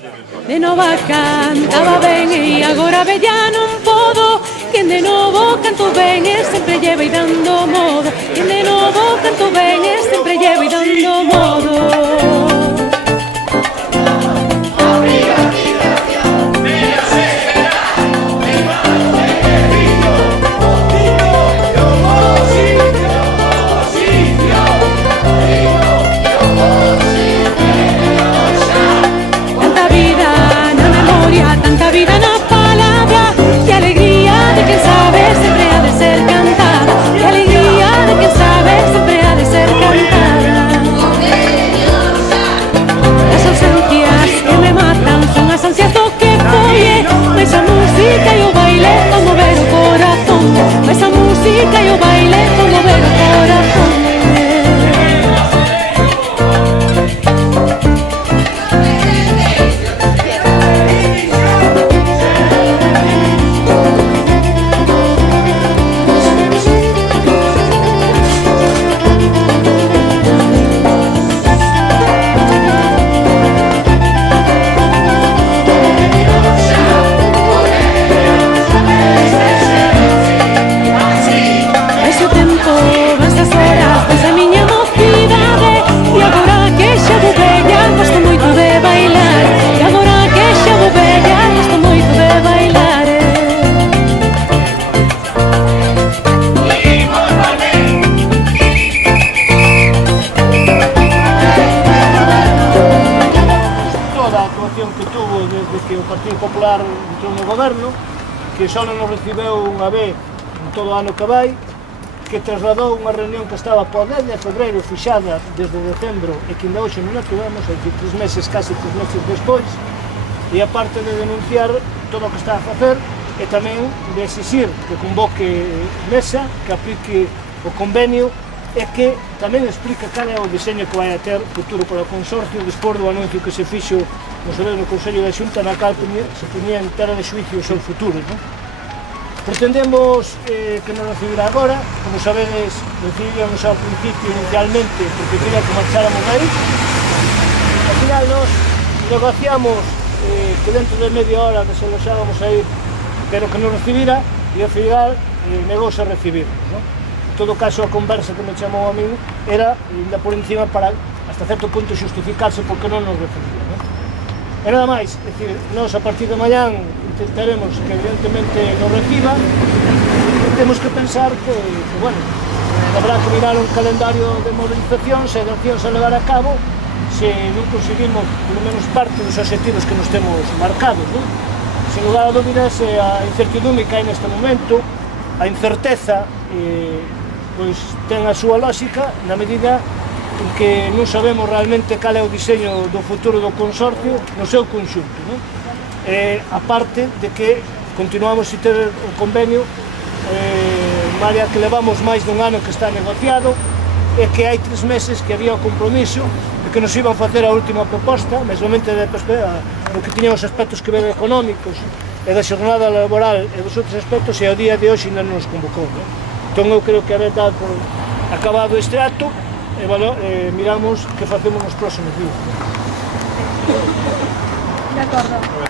De nova cantaba ben e agora bella non podo. Quen de novo canto ben e sempre lle vai dando modo. Quen de novo canto ben e sempre lle vai dando modo. Tanta vida na palabra, que alegría de quien sabe siempre ha de ser cantada, que alegría de quien sabe siempre ha de ser cantada. Las ausencias que me matan son las ansias do que foi, esa música e o baile con mover o corazón, esa música e o baile con mover o corazón. Que tuvo desde que o Partido Popular entrou no goberno, que só non nos recibeu unha vez en todo o ano que vai, que trasladou unha reunión que estaba por 10 de febreiro fixada desde decembro e que ainda hoxe non a tivemos, é dicir, 3 meses, casi 3 meses despois, e aparte de denunciar todo o que está a facer e tamén de exixir que convoque mesa, que aplique o convenio e que tamén explica cal é o diseño que vai a ter futuro para o consorcio despois do anuncio que se fixo no Consello da Xunta na cal se ponía en tela de xuicio o seu futuro. Pretendemos que nos recibirá agora, como sabedes, recibíamos ao principio inicialmente porque quería que marcháramos aí. Al final nos negociamos que dentro de media hora que se loxáramos aí, pero que nos recibira e ao final negouse a recibirnos. En todo caso, a conversa que me chamou a min era, ainda por encima, para hasta certo punto xustificarse porque non nos recibía. E nada máis, é dicir, nós a partir de mañán intentaremos que evidentemente nos reciba e temos que pensar que bueno, habrá que mirar un calendario de movilización e de accións a levar a cabo se non conseguimos, polo menos, parte dos objetivos que nos temos marcados, non? Sin lugar a dúbidas, a incertidumbre que hai neste momento, a incerteza, pois ten a súa lógica na medida en que non sabemos realmente cal é o diseño do futuro do consorcio no seu conxunto, non? A parte de que continuamos a ter o convenio área que levamos máis dun ano que está negociado e que hai 3 meses que había o compromiso de que nos iban facer a última proposta, mesmomente do que tiñan os aspectos que ven económicos e da xornada laboral e dos outros aspectos, e ao día de hoxe ainda non nos convocou. Entón eu creo que haber dado por acabado este acto e miramos que facemos nos próximos días. De acordo.